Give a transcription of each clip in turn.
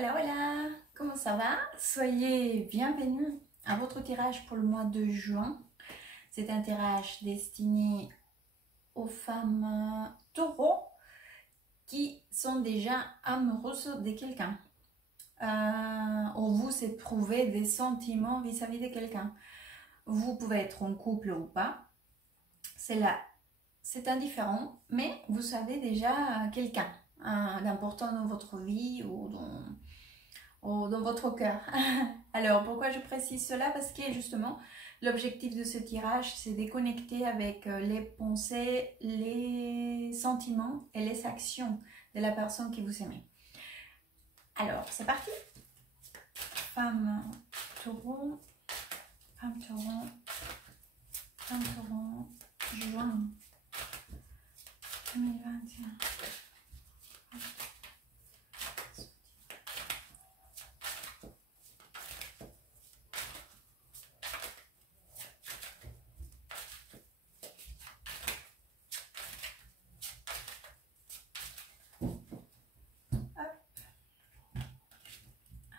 Voilà, voilà, comment ça va? Soyez bienvenus à votre tirage pour le mois de juin. C'est un tirage destiné aux femmes taureaux qui sont déjà amoureuses de quelqu'un. Ou vous éprouvez des sentiments vis-à-vis de quelqu'un. Vous pouvez être en couple ou pas. C'est indifférent, mais vous savez déjà quelqu'un d'important dans votre vie ou dans votre cœur. Alors, pourquoi je précise cela? Parce que justement, l'objectif de ce tirage, c'est de connecter avec les pensées, les sentiments et les actions de la personne qui vous aimez. Alors, c'est parti. Femme taureau, femme taureau, femme taureau, juin 2021.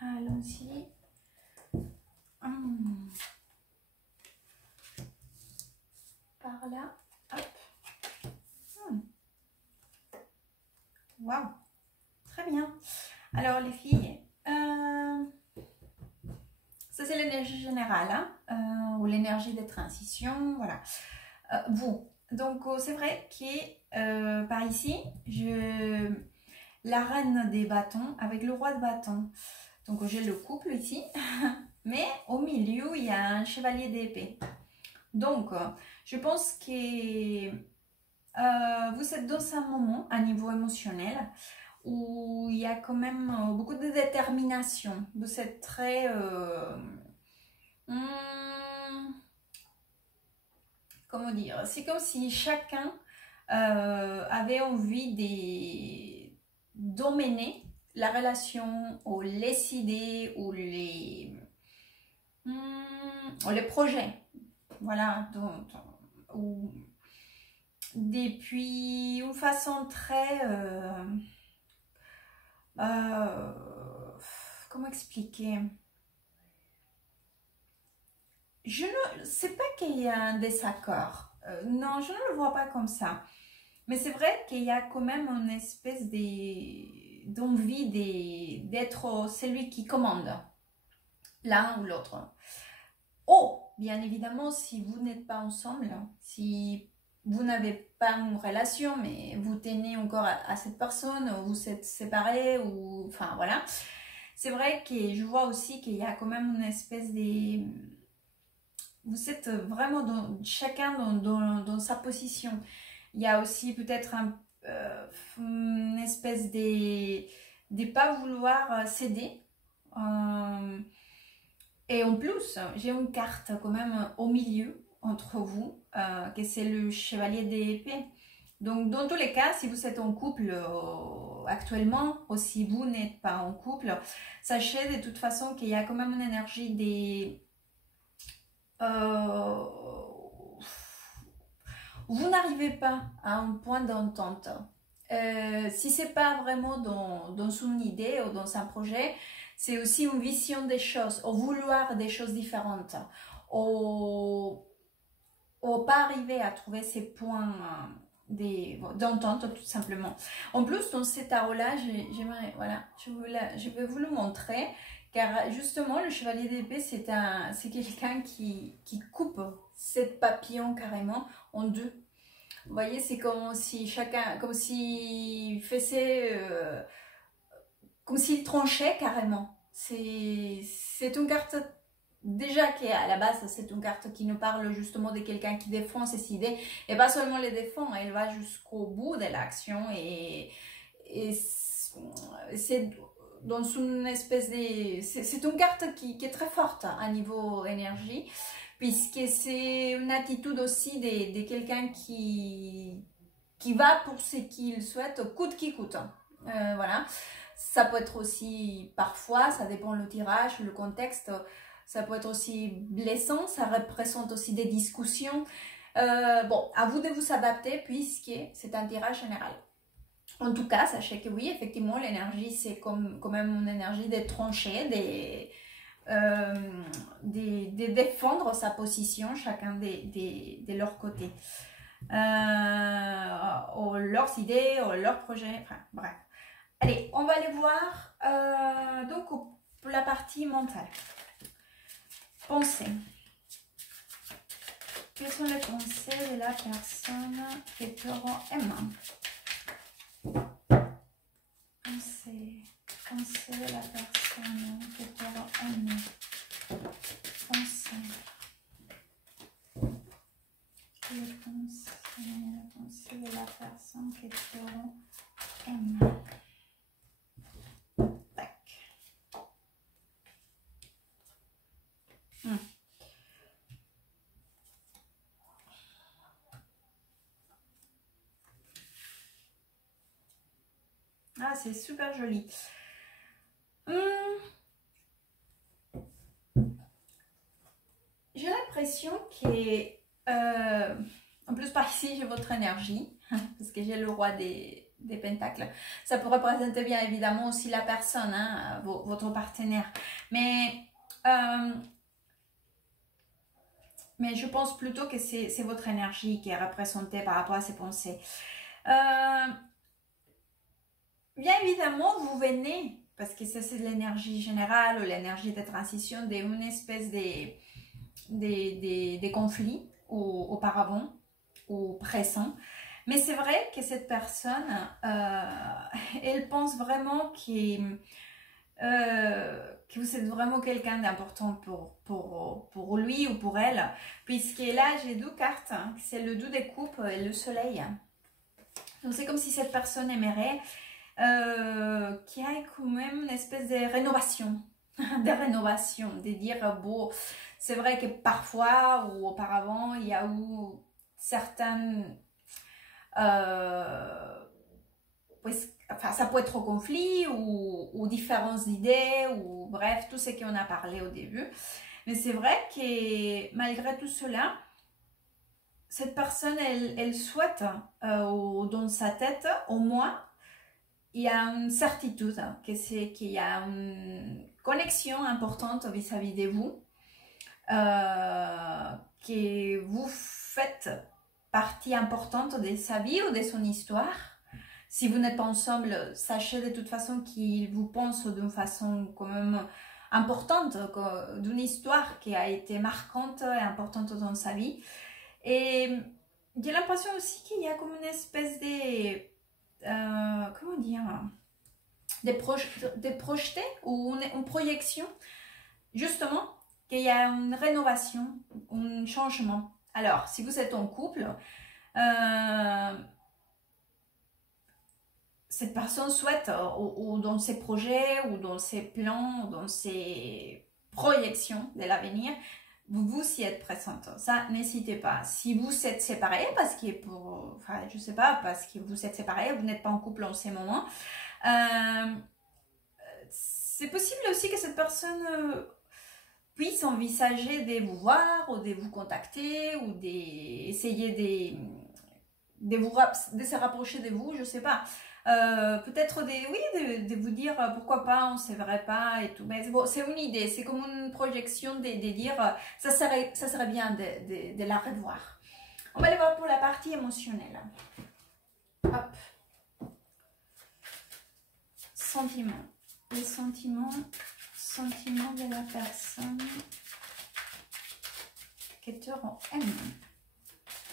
Allons-y. Par là. Hop. Waouh. Très bien. Alors les filles, ça c'est l'énergie générale, ou l'énergie des transitions, voilà. Vous. Donc c'est vrai que par ici, la reine des bâtons avec le roi de bâtons. Donc j'ai le couple ici, mais au milieu il y a un chevalier d'épée. Donc je pense que vous êtes dans un moment à niveau émotionnel où il y a quand même beaucoup de détermination. Vous êtes très comment dire, c'est comme si chacun avait envie de dominer la relation ou les idées ou les projets, voilà, ou depuis une façon très comment expliquer, je ne sais pas qu'il y a un désaccord, non, je ne le vois pas comme ça, mais c'est vrai qu'il y a quand même une espèce d'envie d'être celui qui commande l'un ou l'autre. Oh, bien évidemment, si vous n'êtes pas ensemble, si vous n'avez pas une relation, mais vous tenez encore à cette personne, ou vous êtes séparés, ou enfin voilà. C'est vrai que je vois aussi qu'il y a quand même une espèce de... Vous êtes vraiment chacun dans sa position. Il y a aussi peut-être une espèce de pas vouloir céder. Et en plus, j'ai une carte quand même au milieu entre vous, que c'est le chevalier d'épée. Donc, dans tous les cas, si vous êtes en couple actuellement, ou si vous n'êtes pas en couple, sachez de toute façon qu'il y a quand même une énergie des... vous n'arrivez pas à un point d'entente. Si c'est pas vraiment dans une idée ou dans un projet, c'est aussi une vision des choses, au vouloir des choses différentes, au pas arriver à trouver ces points d'entente tout simplement. En plus, dans cet tarot-là, j'aimerais, voilà, je vais vous le montrer, car justement, le chevalier d'épée, c'est quelqu'un qui coupe cette papillon carrément en deux. Vous voyez, c'est comme si chacun, comme s'il faisait, comme s'il tranchait carrément. C'est une carte, déjà qui à la base, c'est une carte qui nous parle justement de quelqu'un qui défend ses idées, et pas seulement les défend, elle va jusqu'au bout de l'action, et c'est dans une espèce de... C'est une carte qui est très forte à niveau énergie, puisque c'est une attitude aussi de quelqu'un qui va pour ce qu'il souhaite, coûte qui coûte. Voilà. Ça peut être aussi, parfois, ça dépend le tirage, le contexte, ça peut être aussi blessant, ça représente aussi des discussions. Bon, à vous de vous adapter puisque c'est un tirage général. En tout cas, sachez que oui, effectivement, l'énergie, c'est quand même une énergie de trancher, de défendre sa position, chacun de leur côté. Ou leurs idées, ou leurs projets, enfin bref. Allez, on va aller voir donc pour la partie mentale. Pensée. Quelles sont les pensées de la personne qui te rend aimant? Pensée de la personne qui te rend aimant. Pensée. Les pensées de la personne qui te rend aimant. Tac. Ah, c'est super joli. J'ai l'impression que, en plus par ici j'ai votre énergie, parce que j'ai le roi des pentacles. Ça peut représenter bien évidemment aussi la personne, hein, votre partenaire. Mais je pense plutôt que c'est votre énergie qui est représentée par rapport à ces pensées. Bien évidemment, vous venez, parce que ça c'est de l'énergie générale ou l'énergie de transition, d'une espèce des conflits auparavant ou pressants. Mais c'est vrai que cette personne, elle pense vraiment que vous êtes vraiment quelqu'un d'important pour lui ou pour elle. Puisque là, j'ai deux cartes, hein, c'est le 2 des coupes et le soleil. Donc c'est comme si cette personne aimerait qu'il y ait quand même une espèce de rénovation. De dire, bon, c'est vrai que parfois ou auparavant, il y a eu certaines... enfin, ça peut être au conflit ou différentes idées, ou bref, tout ce qu'on a parlé au début. Mais c'est vrai que malgré tout cela, cette personne, elle souhaite, dans sa tête, au moins, il y a une certitude qu'il y a une connexion importante vis-à-vis de vous, que vous faites partie importante de sa vie ou de son histoire. Si vous n'êtes pas ensemble, sachez de toute façon qu'il vous pense d'une façon quand même importante, d'une histoire qui a été marquante et importante dans sa vie. Et j'ai l'impression aussi qu'il y a comme une espèce de... comment dire, des projetés ou une projection, justement, qu'il y a une rénovation, un changement. Alors, si vous êtes en couple, cette personne souhaite, ou dans ses projets, ou dans ses plans, ou dans ses projections de l'avenir, vous y êtes présente. Ça, n'hésitez pas. Si vous êtes séparés, parce que enfin, je sais pas, parce que vous êtes séparés, vous n'êtes pas en couple en ces moments, c'est possible aussi que cette personne puisse envisager de vous voir ou de vous contacter ou d'essayer de se rapprocher de vous, je sais pas. Peut-être de vous dire pourquoi pas, on ne se verrait pas et tout. Mais bon, c'est une idée, c'est comme une projection de dire ça serait bien de la revoir. On va aller voir pour la partie émotionnelle. Hop. Sentiments. Les sentiments de la personne qui te rend aimant.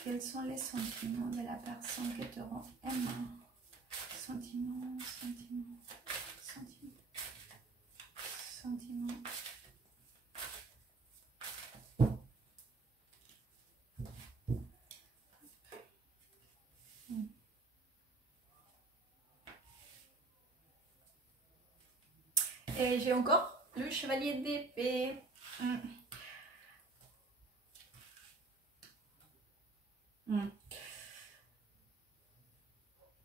Quels sont les sentiments de la personne qui te rend aimant? Sentiments. Et j'ai encore le chevalier d'épée.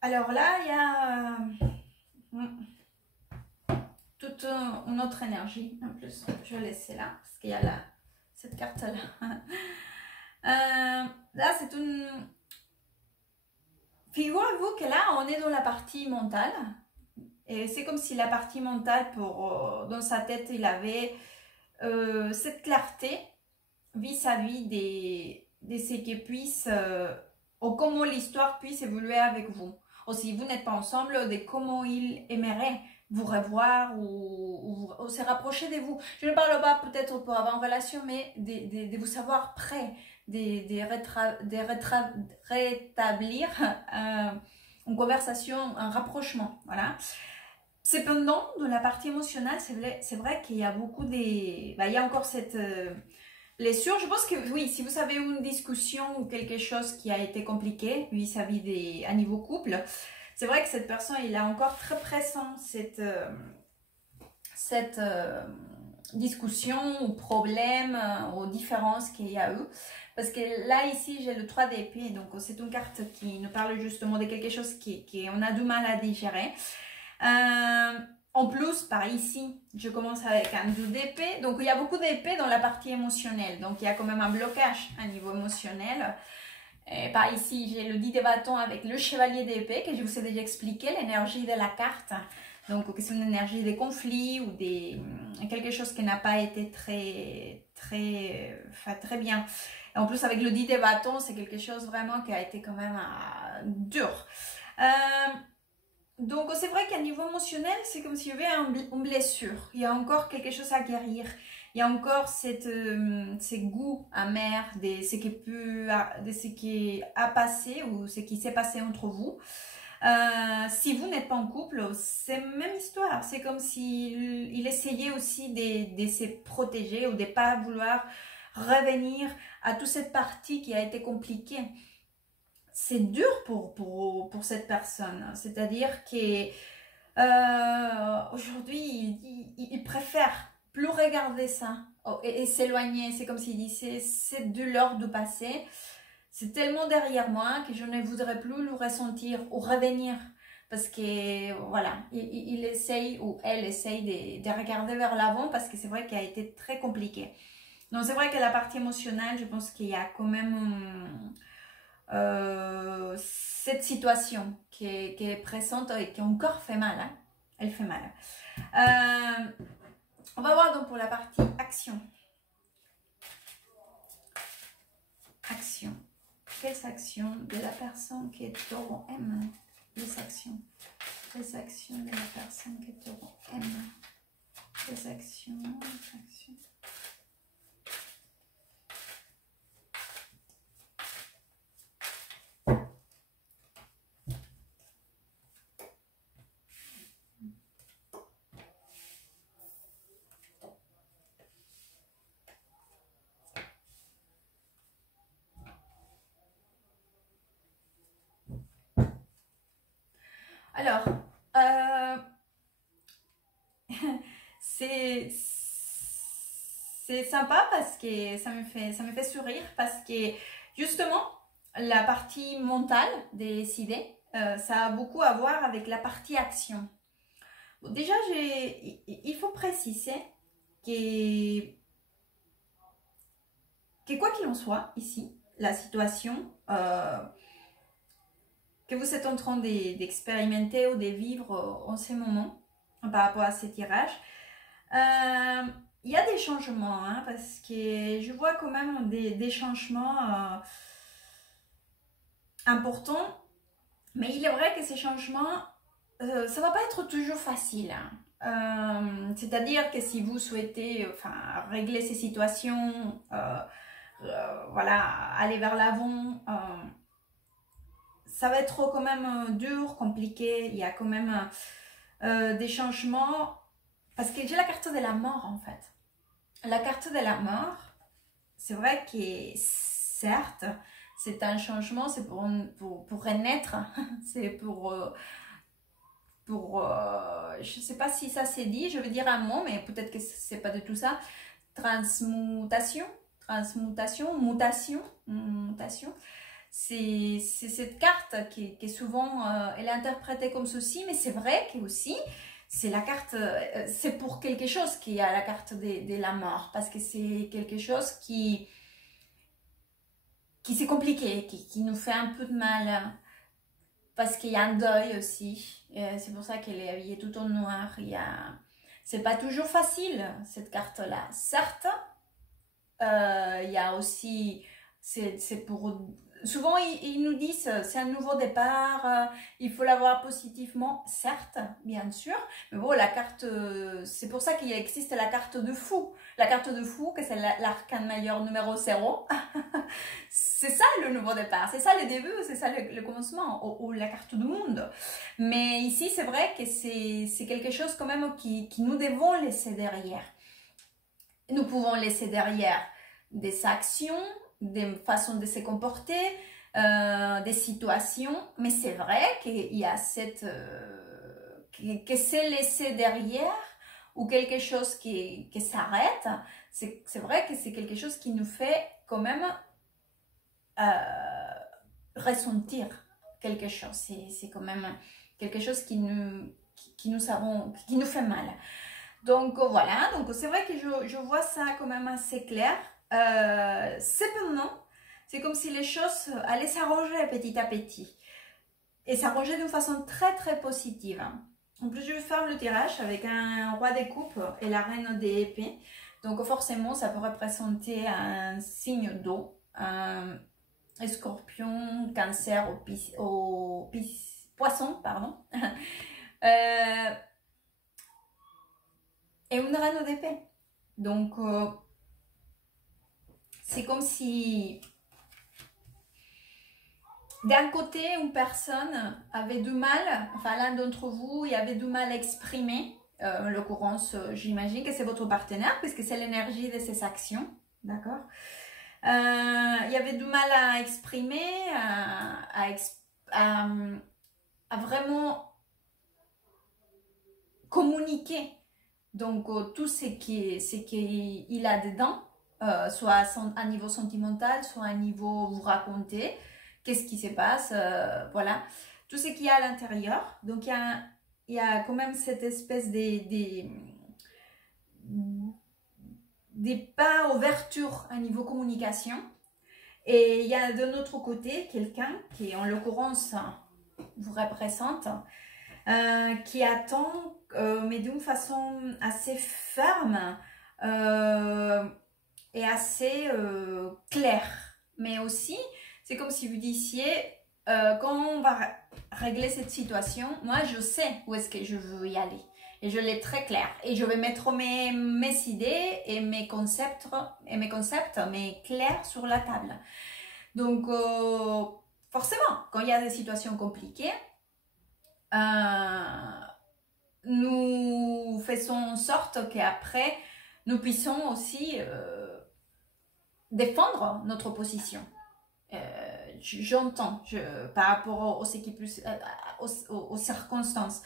Alors là, il y a toute une autre énergie. En plus, je vais laisser là, parce qu'il y a cette carte-là. Là, c'est une... figurez-vous que là, on est dans la partie mentale. Et c'est comme si la partie mentale, dans sa tête, il avait cette clarté vis-à-vis de ce qui puisse, ou comment l'histoire puisse évoluer avec vous. Ou si vous n'êtes pas ensemble, de comment il aimerait vous revoir ou se rapprocher de vous. Je ne parle pas peut-être pour avoir une relation, mais de vous savoir prêt, de rétablir une conversation, un rapprochement. Voilà. Cependant, dans la partie émotionnelle, c'est vrai qu'il y a beaucoup des... il y a encore cette blessure. Je pense que oui, si vous avez une discussion ou quelque chose qui a été compliqué vis-à-vis à niveau couple, c'est vrai que cette personne, il a encore très présent cette discussion ou problème ou différence qu'il y a eu. Parce que là, ici, j'ai le 3 d'épée. Donc, c'est une carte qui nous parle justement de quelque chose qu'on a du mal à digérer. En plus, par ici, je commence avec un 2 d'épée. Donc, il y a beaucoup d'épées dans la partie émotionnelle. Donc, il y a quand même un blocage à niveau émotionnel. Et par ici, j'ai le 10 de bâton avec le chevalier d'épée que je vous ai déjà expliqué, l'énergie de la carte. Donc, c'est une énergie des conflits ou quelque chose qui n'a pas été très bien. Et en plus, avec le 10 de bâton, c'est quelque chose vraiment qui a été quand même dur. Donc, c'est vrai qu'à niveau émotionnel, c'est comme s'il y avait une blessure. Il y a encore quelque chose à guérir. Il y a encore ces goûts amers de ce qui a passé ou ce qui s'est passé entre vous. Si vous n'êtes pas en couple, c'est la même histoire. C'est comme s'il essayait aussi de se protéger ou de ne pas vouloir revenir à toute cette partie qui a été compliquée. C'est dur pour cette personne. C'est-à-dire que aujourd'hui, il préfère plus regarder ça et s'éloigner. C'est comme s'il disait, c'est de l'heure du passé. C'est tellement derrière moi que je ne voudrais plus le ressentir ou revenir. Parce que, voilà, il essaye ou elle essaye de regarder vers l'avant parce que c'est vrai qu'elle a été très compliqué. Donc, c'est vrai que la partie émotionnelle, je pense qu'il y a quand même cette situation qui est présente et qui encore fait mal. Hein. Elle fait mal. On va voir donc pour la partie action. Action. Quelles actions de la personne qui est taureau aime? Les actions. Les actions de la personne qui est taureau aime. Les actions. Les actions. Alors, c'est sympa parce que ça me fait sourire parce que justement, la partie mentale des idées, ça a beaucoup à voir avec la partie action. Bon, déjà, il faut préciser que quoi qu'il en soit, ici, la situation que vous êtes en train d'expérimenter ou de vivre en ce moment par rapport à ces tirages, il y a des changements, hein, parce que je vois quand même des changements importants, mais il est vrai que ces changements, ça va pas être toujours facile. Hein. C'est-à-dire que si vous souhaitez régler ces situations, voilà, aller vers l'avant, ça va être quand même dur, compliqué. Il y a quand même des changements. Parce que j'ai la carte de la mort, en fait. La carte de la mort, c'est vrai que certes, c'est un changement, c'est pour renaître. C'est pour je ne sais pas si ça s'est dit, je veux dire un mot, mais peut-être que c'est pas du tout ça. Transmutation. C'est cette carte qui est souvent elle est interprétée comme ceci, mais c'est vrai que aussi c'est la carte, c'est pour quelque chose qu'il y a la carte de la mort, parce que c'est quelque chose qui c'est compliqué, qui nous fait un peu de mal. parce qu'il y a un deuil aussi. C'est pour ça qu'elle est habillée tout en noir. C'est pas toujours facile, cette carte-là. Certes, il y a aussi... C'est pour... Souvent, ils nous disent c'est un nouveau départ, il faut l'avoir positivement, certes, bien sûr. Mais bon, la carte, c'est pour ça qu'il existe la carte de fou. La carte de fou, que c'est l'arcane majeur numéro 0. C'est ça le nouveau départ, c'est ça le début, c'est ça le commencement, ou la carte du monde. Mais ici, c'est vrai que c'est quelque chose quand même qui nous devons laisser derrière. Nous pouvons laisser derrière des actions, des façons de se comporter, des situations, mais c'est vrai qu'il y a que c'est laissé derrière ou quelque chose qui s'arrête, c'est vrai que c'est quelque chose qui nous fait quand même ressentir quelque chose. C'est quand même quelque chose qui nous fait mal. Donc voilà, donc c'est vrai que je vois ça quand même assez clair. Cependant, c'est comme si les choses allaient s'arranger petit à petit. Et s'arranger d'une façon très très positive. En plus, je ferme le tirage avec un roi des coupes et la reine des épées. Donc forcément, ça peut représenter un signe d'eau. Un scorpion, cancer au poisson, pardon. Et une reine d'épée. Donc, c'est comme si d'un côté, une personne avait du mal, enfin l'un d'entre vous, il avait du mal à exprimer, en l'occurrence, j'imagine que c'est votre partenaire, puisque c'est l'énergie de ses actions, d'accord? Il y avait du mal à exprimer, à vraiment communiquer. Donc, tout ce qu'il a dedans, soit à niveau sentimental, soit à niveau vous raconter, qu'est-ce qui se passe, voilà. Tout ce qu'il y a à l'intérieur. Donc, il y a quand même cette espèce des pas ouverture à niveau communication. Et il y a de notre côté quelqu'un qui, en l'occurrence, vous représente, qui attend, mais d'une façon assez ferme et assez claire. Mais aussi, c'est comme si vous disiez, quand on va régler cette situation, moi je sais où est-ce que je veux y aller. Et je l'ai très clair. Et je vais mettre mes idées et mes concepts, mais clairs sur la table. Donc, forcément, quand il y a des situations compliquées, nous faisons en sorte qu'après, nous puissions aussi défendre notre position. J'entends par rapport aux circonstances.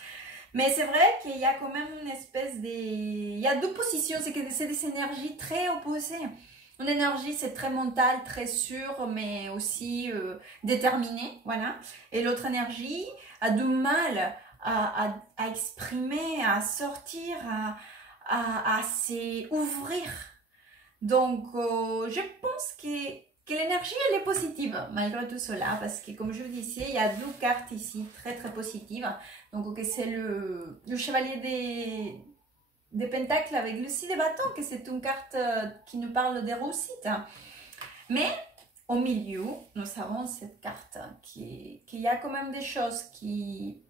Mais c'est vrai qu'il y a quand même une espèce il y a deux positions, c'est des énergies très opposées. Une énergie, c'est très mentale, très sûre, mais aussi déterminée, voilà. Et l'autre énergie a du mal à exprimer, à sortir, à s'ouvrir. Donc, je pense que l'énergie, elle est positive, malgré tout cela, parce que, comme je vous disais, il y a deux cartes ici, très, très positives. Donc, okay, c'est le chevalier des pentacles avec le 6 de bâtons, que c'est une carte qui nous parle des réussites. Mais, au milieu, nous avons cette carte, qu'il y a quand même des choses qui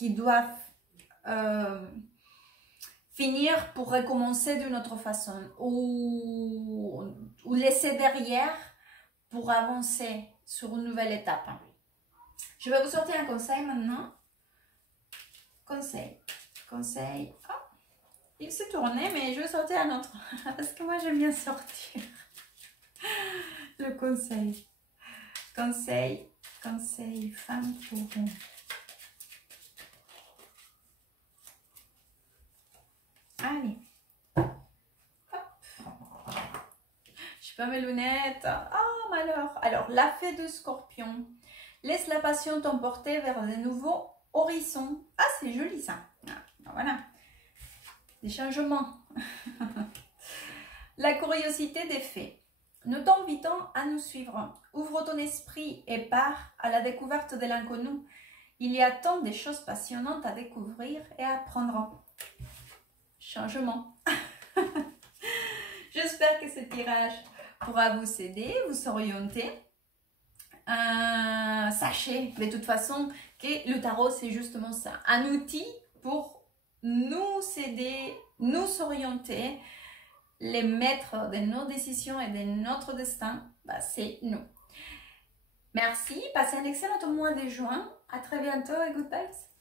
doivent finir pour recommencer d'une autre façon, ou laisser derrière pour avancer sur une nouvelle étape. Je vais vous sortir un conseil maintenant. Conseil. Oh, il s'est tourné, mais je vais sortir un autre. Parce que moi, j'aime bien sortir. Le conseil. Conseil, femme pour vous. Allez. Hop. Je pas mes lunettes. Ah, malheur. Alors, la fée de Scorpion. Laisse la passion t'emporter vers de nouveaux horizons. Ah, c'est joli ça. Ah, voilà. Des changements. La curiosité des fées. nous t'invitons à nous suivre. Ouvre ton esprit et pars à la découverte de l'inconnu. Il y a tant de choses passionnantes à découvrir et à apprendre. Changement. J'espère que ce tirage pourra vous aider, vous orienter. Sachez de toute façon que le tarot, c'est justement ça. Un outil pour nous aider, nous orienter. Les maîtres de nos décisions et de notre destin, bah, c'est nous. Merci, passez un excellent mois de juin. À très bientôt et good vibes.